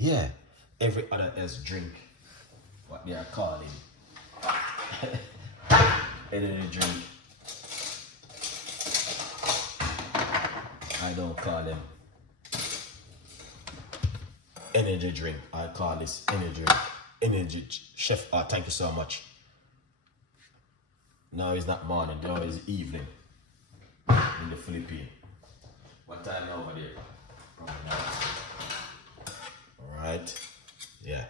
yeah, every other else drink what they are calling energy drink. I don't call them energy drink. I call this energy drink. Energy chef. Oh, thank you so much. Now it's not morning, now it's evening in the Philippines. What time now over there? Probably night. Alright. Yeah.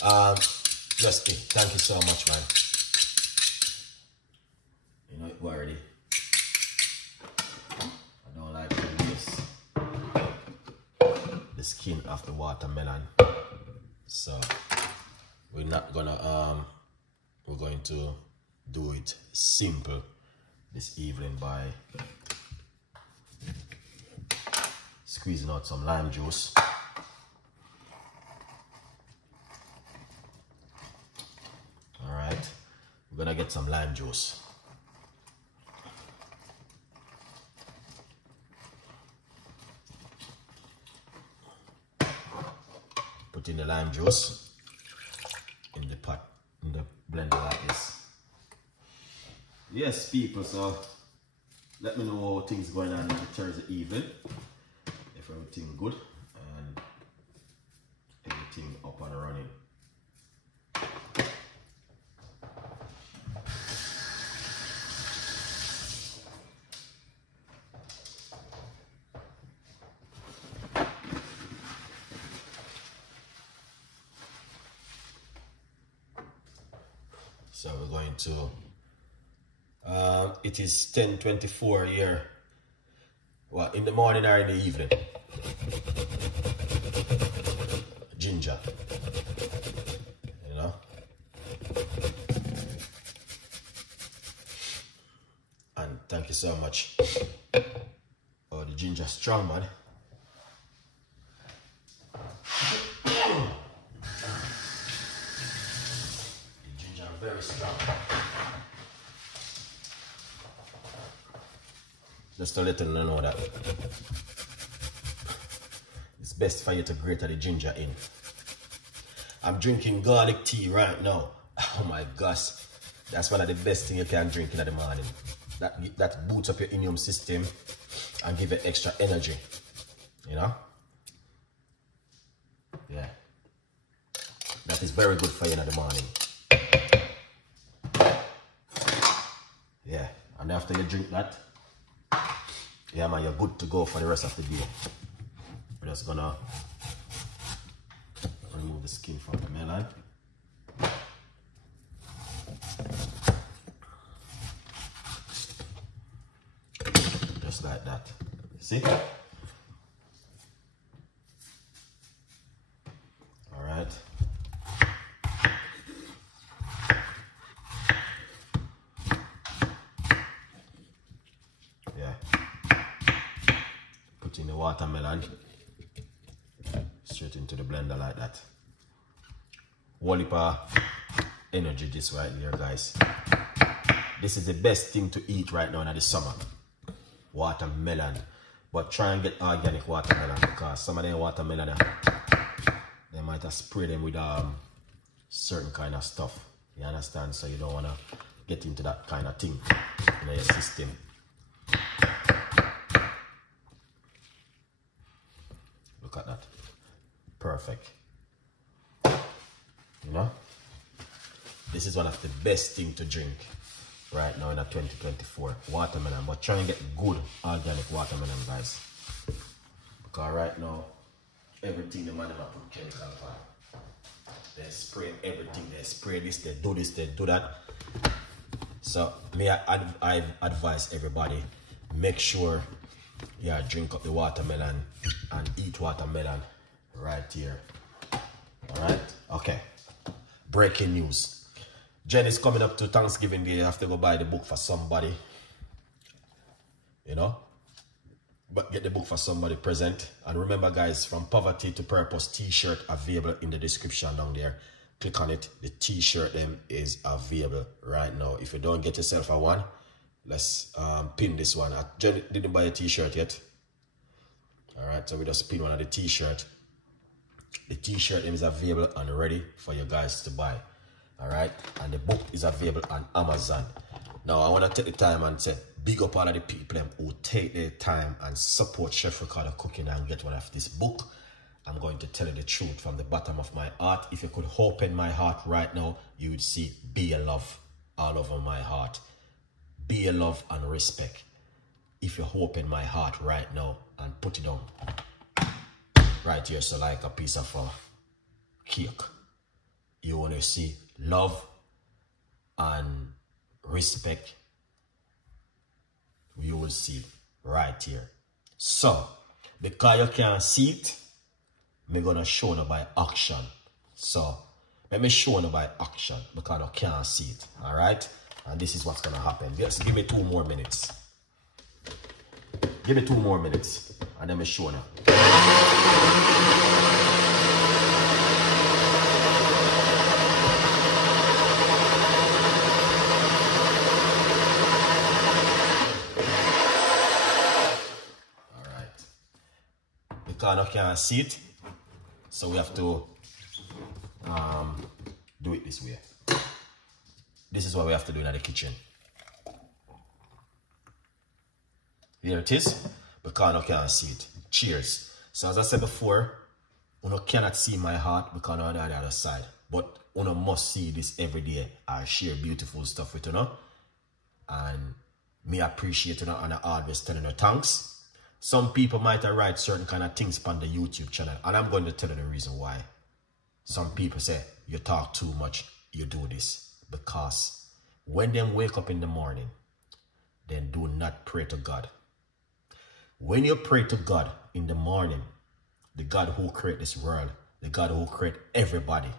Justy, thank you so much, man. You know it already. I don't like this. The skin of the watermelon. So we're not gonna we're going to do it simple this evening by squeezing out some lime juice. Alright, we're gonna get some lime juice. Put in the lime juice in the pot, in the blender like this. Yes, people, so let me know how things going on on Thursday evening. If everything good and everything up and running. So we're going to, it is 10:24 here. Well, in the morning or in the evening. Ginger, you know. And thank you so much. Oh, the ginger strong, man. Very strong. Just to let you know that it's best for you to grate the ginger in. I'm drinking garlic tea right now. Oh my gosh, that's one of the best things you can drink in the morning. That boosts up your immune system and give it extra energy. You know? Yeah. That is very good for you in the morning. Yeah, and after you drink that, yeah man, you're good to go for the rest of the day. We're just gonna remove the skin from the melon. Just like that. See? Alright. In the watermelon straight into the blender like that. Whole heap of energy this right here, guys. This is the best thing to eat right now in the summer. Watermelon. But try and get organic watermelon, because some of them watermelon they might have sprayed them with certain kind of stuff. You understand? So you don't want to get into that kind of thing in your system. Look at that. Perfect. You know? This is one of the best things to drink right now in 2024. Watermelon. But try and get good organic watermelon, guys. Because right now, everything the man have put chemical on. They spray everything. They spray this, they do that. So, I advise everybody, make sure yeah, drink up the watermelon and eat watermelon right here. Alright? Okay. Breaking news. Jen is coming up to Thanksgiving Day. You have to go buy the book for somebody. You know? But get the book for somebody present. And remember, guys, From Poverty to Purpose t-shirt available in the description down there. Click on it. The t-shirt them is available right now. If you don't get yourself a one, let's pin this one. Jen didn't buy a t-shirt yet. Alright, so we just pin one of the t-shirt The t-shirt is available and ready for you guys to buy. Alright? And the book is available on Amazon. Now I want to take the time and say big up all of the people who take their time and support Chef Ricardo Cooking and get one of this book. I'm going to tell you the truth from the bottom of my heart. If you could open my heart right now, you would see be a love all over my heart. Be a love and respect. If you open my heart right now and put it on right here, so like a piece of cake, you want to see love and respect. You will see right here. So because you can't see it, I'm gonna show you by action. So let me show you by action because I can't see it. All right, and this is what's gonna happen. Just give me 2 more minutes. Give me 2 more minutes and let me show you. Because I can't see it, so we have to do it this way. This is what we have to do in the kitchen. Here it is, because I can't see it. Cheers. So as I said before, you cannot see my heart because I'm on the other side, but you must see this every day. I share beautiful stuff with you, and me appreciate you, and I always telling you thanks. Some people might write certain kind of things on the YouTube channel, and I'm going to tell you the reason why. Some people say, you talk too much, you do this. Because when they wake up in the morning, then do not pray to God. When you pray to God in the morning, the God who created this world, the God who created everybody,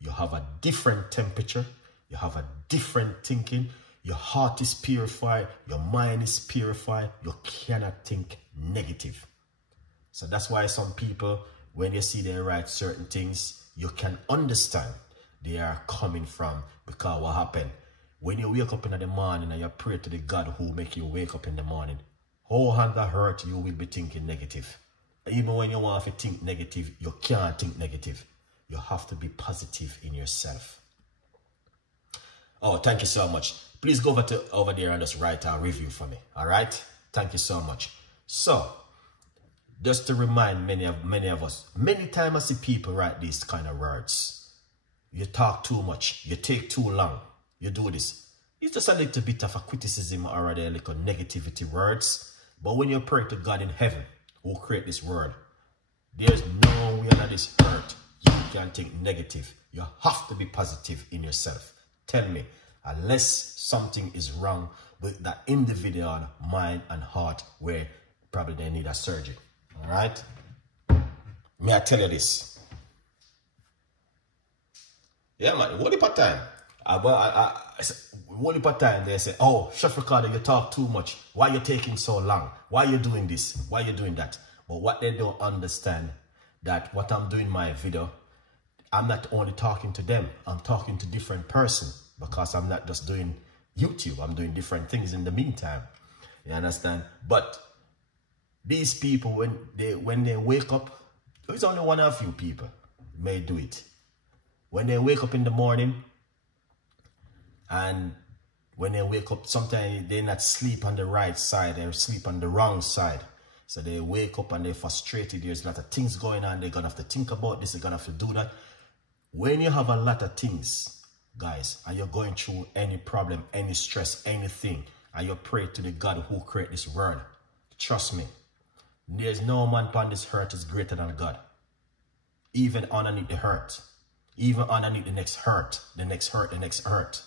you have a different temperature, you have a different thinking. Your heart is purified, your mind is purified, you cannot think negative. So that's why some people, when you see they write certain things, you can understand they are coming from. Because what happened? When you wake up in the morning and you pray to the God who make you wake up in the morning, how under hurt you will be thinking negative. Even when you want to think negative, you can't think negative. You have to be positive in yourself. Oh, thank you so much. Please go over there and just write a review for me. All right? Thank you so much. So, just to remind many of us, many times I see people write these kind of words. You talk too much. You take too long. You do this. It's just a little bit of a criticism or a little negativity words. But when you pray to God in heaven, who create this world, there's no way that this hurt. You can think negative. You have to be positive in yourself. Tell me, unless something is wrong with that individual mind and heart where probably they need a surgery. All right? May I tell you this? Yeah, man. What about time? What about time they say, oh, Chef Ricardo, you talk too much. Why are you taking so long? Why are you doing this? Why are you doing that? But what they don't understand, that what I'm doing in my video, I'm not only talking to them. I'm talking to different persons. Because I'm not just doing YouTube, I'm doing different things in the meantime. You understand? But these people, when they wake up, there's only one of you people may do it. When they wake up in the morning, and when they wake up, sometimes they not sleep on the right side, they sleep on the wrong side. So they wake up and they're frustrated. There's a lot of things going on. They're gonna have to think about this, they're gonna have to do that. When you have a lot of things, guys, and you're going through any problem, any stress, anything, and you pray to the God who created this world, trust me, there's no man upon this earth is greater than God. Even underneath the hurt, even underneath the next hurt, the next hurt, the next hurt,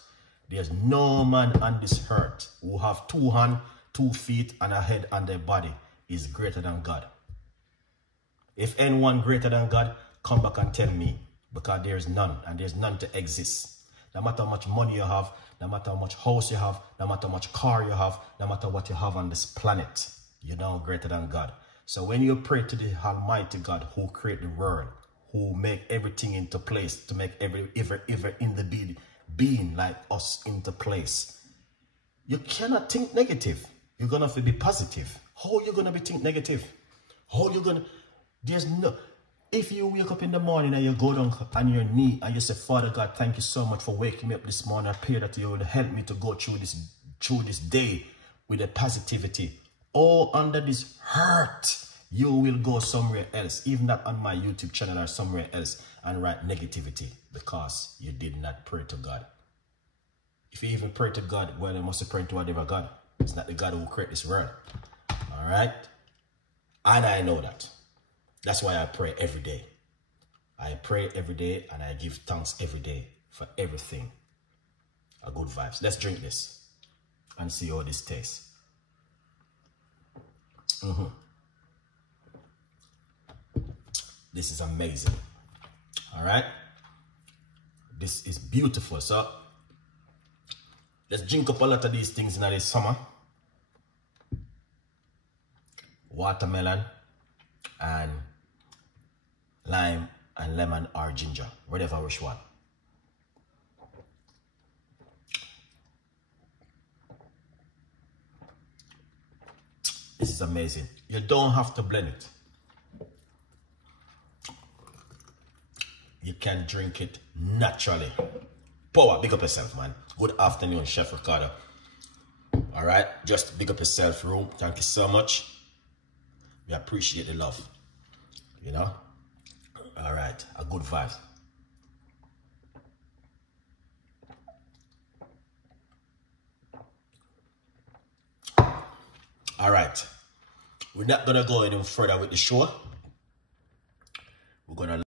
there's no man on this earth who have 2 hands, 2 feet, and a head on their body is greater than God. If anyone greater than God, come back and tell me, because there's none, and there's none to exist. No matter how much money you have, no matter how much house you have, no matter how much car you have, no matter what you have on this planet, you're now greater than God. So when you pray to the Almighty God who created the world, who make everything into place, to make every in the being like us into place, you cannot think negative. You're gonna have to be positive. How are you gonna be think negative? How are you gonna? There's no. If you wake up in the morning and you go down on your knee and you say, Father God, thank you so much for waking me up this morning. I pray that you will help me to go through this day with a positivity. Oh, under this hurt, you will go somewhere else, even not on my YouTube channel or somewhere else, and write negativity because you did not pray to God. If you even pray to God, well, you must pray to whatever God. It's not the God who created this world. All right? And I know that. That's why I pray every day. I pray every day and I give thanks every day for everything. A good vibes. Let's drink this and see how this tastes. This is amazing. All right? This is beautiful. So, let's drink up a lot of these things in this summer. Watermelon and lime and lemon or ginger, whatever which one. This is amazing. You don't have to blend it. You can drink it naturally. Power, big up yourself, man. Good afternoon, Chef Ricardo. All right, just big up yourself, room. Thank you so much. We appreciate the love. You know? All right, a good vibe. All right, we're not gonna go any further with the show